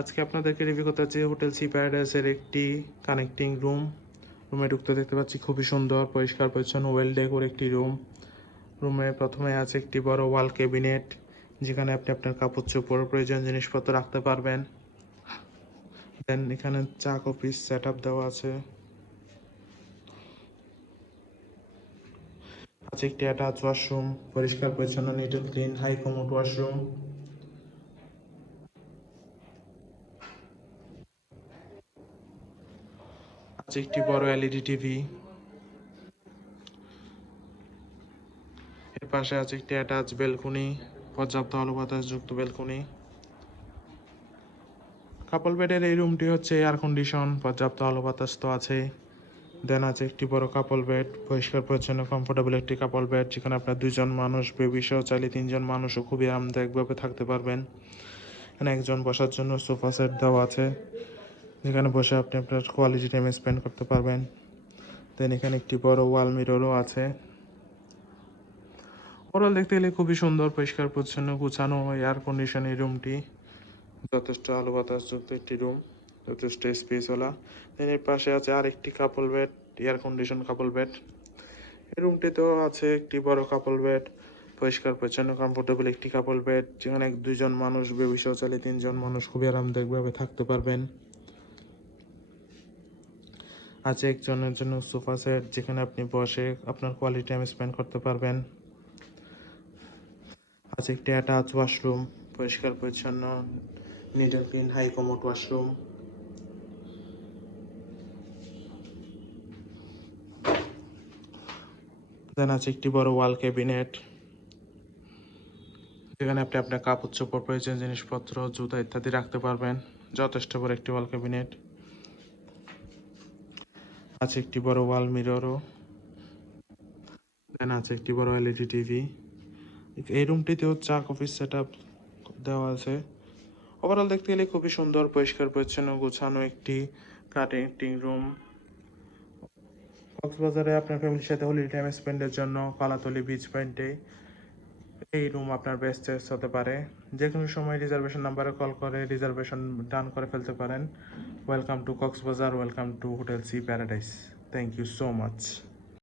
আজকে আপনাদেরকে রিভিউ করতে যাচ্ছি হোটেল সি প্যারাডাইসের একটি কানেক্টিং রুম রুমে ঢুকতে দেখতে পাচ্ছি খুবই সুন্দর, পরিষ্কার, পরিচ্ছন্ন ওয়েল ডেকোর একটি রুম রুমে প্রথমে আছে একটি বড় ওয়াল ক্যাবিনেট যেখানে আপনি আপনার কাপড় চোপড়, প্রয়োজন জিনিসপত্র রাখতে পারবেন। দেন এখানে চা কফি সেট আপ দেওয়া আছে। আছে একটি অ্যাটাচ ওয়াশরুম পরিষ্কার, পরিচ্ছন্ন neat clean high commode washroom আছে একটি বড় এলইডি টিভি এর পাশে আছে একটি অ্যাটাচ বেলকনি পর্যাপ্ত আলো বাতাস যুক্ত বেলকুনি কাপল বেডের এই রুমটি হচ্ছে এয়ার কন্ডিশন পর্যাপ্ত আলো বাতাস তো আছে। দেন আছে একটি বড় কাপল বেড পরিষ্কার, পরিচ্ছন্ন কমফোর্টেবল একটি কাপল বেড যেখানে আপনার দুজন মানুষ বেবি সহ চাইলে তিনজন মানুষও খুবই আরামদায়কভাবে থাকতে পারবেন। এখানে একজন বসার জন্য সোফা সেট দেওয়া আছে। যেখানে বসে আপনি আপনার কোয়ালিটি টাইম স্পেন্ড করতে পারবেন। দেন এখানে একটি বড় ওয়াল মিররও আছে। ওরাল দেখতে গেলে খুবই সুন্দর, পরিষ্কার, পরিচ্ছন্ন, গুছানো এয়ার কন্ডিশন এই রুমটি যথেষ্ট আলো বাতাস যুক্ত একটি রুম যথেষ্ট স্পেসওয়ালা দেন এর পাশে আছে আরেকটি couple bed air condition couple bed এই রুমটিতেও আছে একটি বড় কাপল বেড পরিষ্কার, পরিচ্ছন্ন কমফোর্টেবল একটি কাপল বেড যেখানে দুইজন মানুষ বেবি শৌচালয় তিনজন মানুষ খুবই আরামদায়কভাবে থাকতে পারবেন। আছে একজনের জন্য সোফা সেট যেখানে আপনি বসে আপনার কোয়ালিটি টাইম স্পেন্ড করতে পারবেন। আছে একটি অ্যাটাচ ওয়াশরুম পরিষ্কার, পরিচ্ছন্ন and clean high commode washroom then আছে একটি বড় ওয়াল ক্যাবিনেট যেখানে আপনি আপনার কাপড় চোপড় প্রয়োজন জিনিসপত্র, জুতা ইত্যাদি রাখতে পারবেন। যথেষ্ট বড় একটি ওয়াল ক্যাবিনেট আছে একটি বড় ওয়াল মিররও, দেন আছে একটি বড় এলইডি টিভি। এই রুমটিতেও চা কফি সেট দেওয়া আছে। ওভারঅল দেখতে গেলে খুবই সুন্দর, পরিষ্কার, পরিচ্ছন্ন, গোছানো একটি কানেক্টিং রুম। কক্সবাজারে আপনার ফ্যামিলির সাথে হোলি টাইম স্পেন্ডের জন্য, কলাতলি বিচ পয়েন্টে এই রুম আপনার বেস্ট চয়েস হতে পারে। যে কোনো সময় রিজার্ভেশন নাম্বারে কল করে রিজার্ভেশন ডান করে ফেলতে পারেন। Welcome to Cox's Bazar welcome to hotel sea paradise thank you so much